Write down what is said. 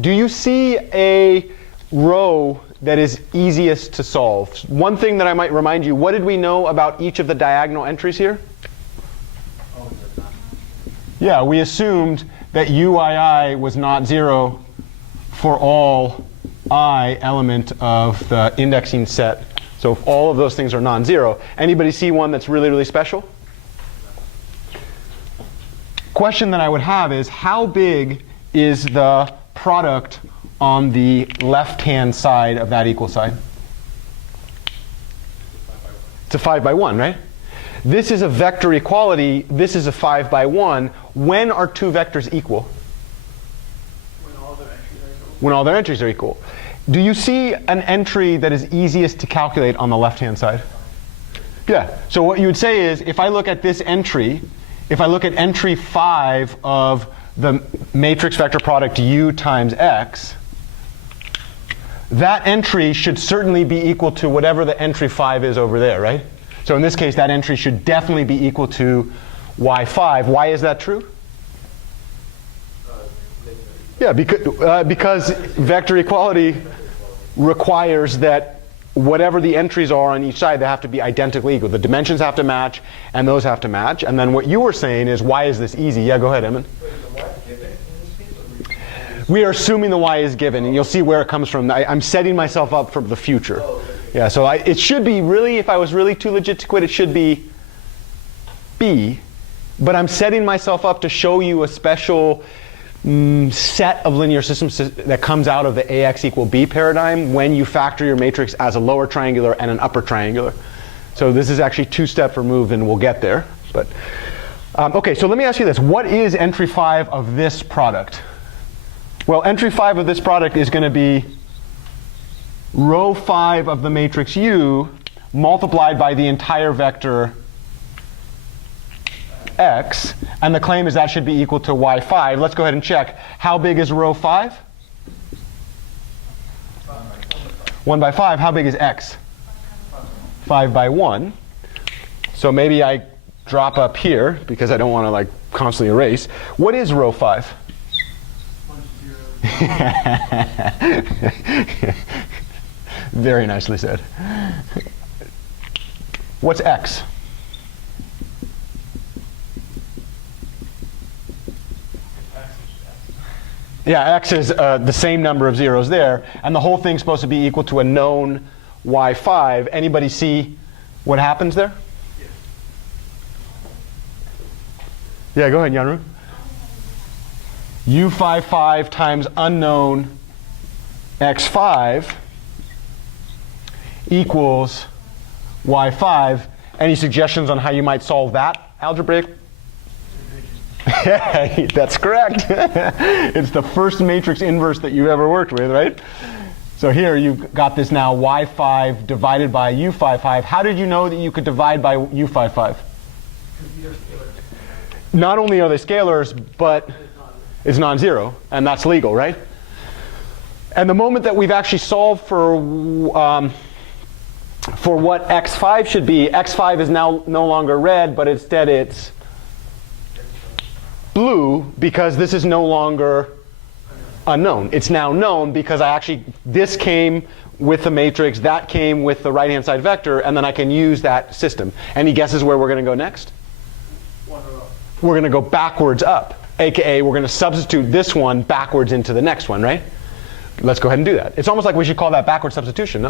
do you see a row that is easiest to solve? One thing that I might remind you, what did we know about each of the diagonal entries here? Yeah, we assumed that UII was not 0 for all I element of the indexing set. So if all of those things are non-zero. Anybody see one that's really, really special? Question that I would have is, how big is the product on the left-hand side of that equal sign? It's a 5 by 1, right? This is a vector equality. This is a 5 by 1. When are two vectors equal? When all their entries are equal. Do you see an entry that is easiest to calculate on the left-hand side? Yeah. So what you would say is, if I look at this entry, if I look at entry 5 of the matrix vector product u times x, that entry should certainly be equal to whatever the entry 5 is over there, right? So in this case, that entry should definitely be equal to y5. Why is that true? Yeah, because vector equality requires that whatever the entries are on each side, they have to be identically equal. The dimensions have to match, and those have to match. And then what you were saying is, why is this easy? Yeah, go ahead, Eamon. We are assuming the y is given, and you'll see where it comes from. I'm setting myself up for the future. Yeah, so it should be really, if I was really too legit to quit, it should be B. But I'm setting myself up to show you a special set of linear systems that comes out of the AX equal B paradigm when you factor your matrix as a lower triangular and an upper triangular. So this is actually two steps removed, and we'll get there. But OK, so let me ask you this. What is entry 5 of this product? Well, entry 5 of this product is going to be row 5 of the matrix U multiplied by the entire vector x. And the claim is that should be equal to y5. Let's go ahead and check. How big is row 5? 1 by 5. How big is x? 5 by 1. So maybe I drop up here, because I don't want to like constantly erase. What is row 5? Very nicely said. What's x? Yeah, x is the same number of zeros there, and the whole thing's supposed to be equal to a known y5. Anybody see what happens there? Yeah, go ahead, Yanru. U55 times unknown x5 equals y5. Any suggestions on how you might solve that algebraic? Yeah, that's correct. It's the first matrix inverse that you've ever worked with, right? So here you've got this now y5 divided by u55. How did you know that you could divide by u55? Not only are they scalars, but it's non-zero, and that's legal, right? And the moment that we've actually solved for what x5 should be, x5 is now no longer red, but instead it's blue, because this is no longer unknown. It's now known because this came with the matrix, that came with the right-hand side vector, and then I can use that system. Any guesses where we're going to go next? We're going to go backwards up, aka we're going to substitute this one backwards into the next one, right? Let's go ahead and do that. It's almost like we should call that backward substitution, no?